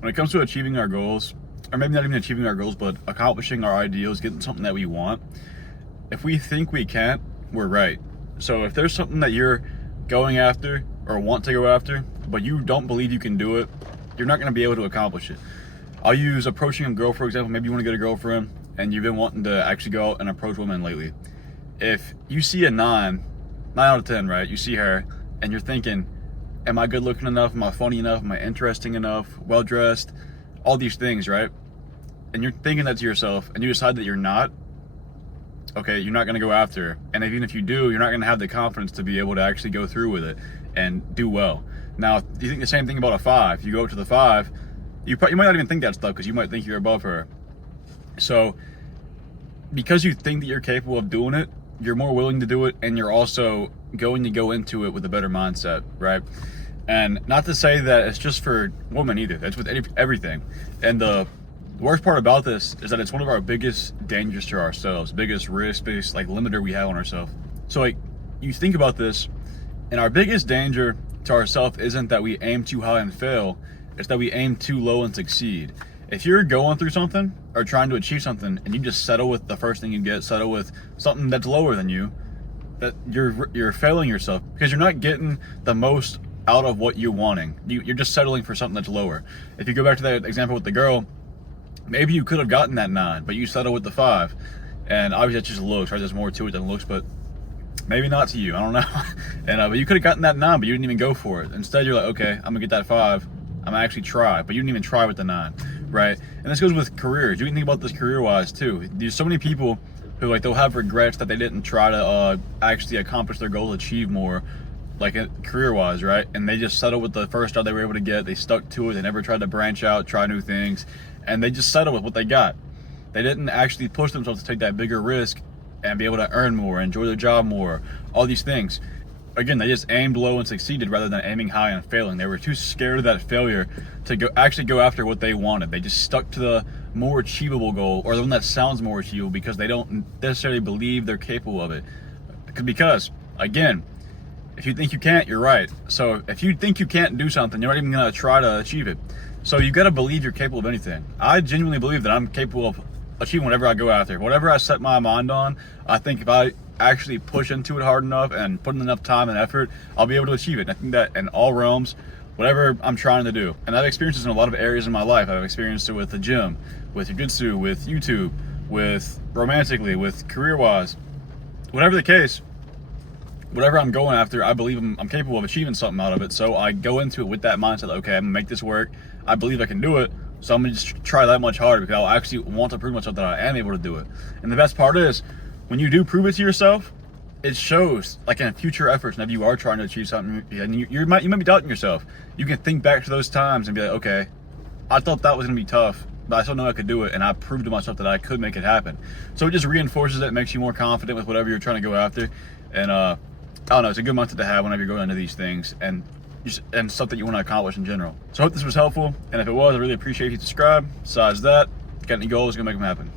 when it comes to achieving our goals, or maybe not even achieving our goals, but accomplishing our ideals, getting something that we want, if we think we can't, we're right. So if there's something that you're going after or want to go after, but you don't believe you can do it, you're not going to be able to accomplish it. I'll use approaching a girl, for example. Maybe you want to get a girlfriend and you've been wanting to actually go out and approach women lately. If you see a 9 out of 10, right? You see her and you're thinking, am I good looking enough? Am I funny enough? Am I interesting enough? Well dressed? All these things, right? And you're thinking that to yourself and you decide that you're not, okay, you're not going to go after her. And even if you do, you're not going to have the confidence to be able to actually go through with it and do well. Now, do you think the same thing about a 5? You go up to the 5, you might not even think that stuff because you might think you're above her. So, because you think that you're capable of doing it, you're more willing to do it, and you're also going to go into it with a better mindset, right? And not to say that it's just for women either. That's with everything. And the worst part about this is that it's one of our biggest dangers to ourselves, biggest risk, biggest like limiter we have on ourselves. So like, you think about this, and our biggest danger to ourselves isn't that we aim too high and fail, it's that we aim too low and succeed. If you're going through something or trying to achieve something and you just settle with the first thing you get, settle with something that's lower than you, that you're failing yourself because you're not getting the most out of what you're wanting. You're just settling for something that's lower. If you go back to that example with the girl, maybe you could have gotten that 9, but you settle with the 5. And obviously that's just looks, right? There's more to it than looks, but maybe not to you. I don't know. And but you could have gotten that 9, but you didn't even go for it. Instead, you're like, okay, I'm gonna get that 5. I'm gonna actually try, but you didn't even try with the 9, right? And this goes with careers. You can think about this career-wise too. There's so many people who like they'll have regrets that they didn't try to actually accomplish their goal, achieve more, like career-wise, right? And they just settled with the first job they were able to get. They stuck to it. They never tried to branch out, try new things, and they just settled with what they got. They didn't actually push themselves to take that bigger risk and be able to earn more, enjoy their job more, all these things. Again, they just aimed low and succeeded rather than aiming high and failing. They were too scared of that failure to actually go after what they wanted. They just stuck to the more achievable goal, or the one that sounds more achievable, because they don't necessarily believe they're capable of it. Because again, if you think you can't, you're right. So if you think you can't do something, you're not even gonna try to achieve it. So you gotta believe you're capable of anything. I genuinely believe that I'm capable of achieving whatever I go after. Whatever I set my mind on, I think if I actually push into it hard enough and put in enough time and effort, I'll be able to achieve it. And I think that in all realms, whatever I'm trying to do. And I've experienced this in a lot of areas in my life. I've experienced it with the gym, with jiu-jitsu, with YouTube, with romantically, with career-wise. Whatever the case, whatever I'm going after, I believe I'm capable of achieving something out of it. So I go into it with that mindset, like, okay, I'm gonna make this work. I believe I can do it. So I'm gonna just try that much harder because I'll actually want to prove myself that I am able to do it. And the best part is, when you do prove it to yourself, it shows like in future efforts. And if you are trying to achieve something, and you might be doubting yourself, you can think back to those times and be like, okay, I thought that was gonna be tough, but I still know I could do it, and I proved to myself that I could make it happen. So it just reinforces it, makes you more confident with whatever you're trying to go after. And I don't know, it's a good mindset to have whenever you're going into these things and stuff that you want to accomplish in general. So I hope this was helpful, and if it was, I really appreciate if you subscribe. Besides that, got any goals, gonna make them happen.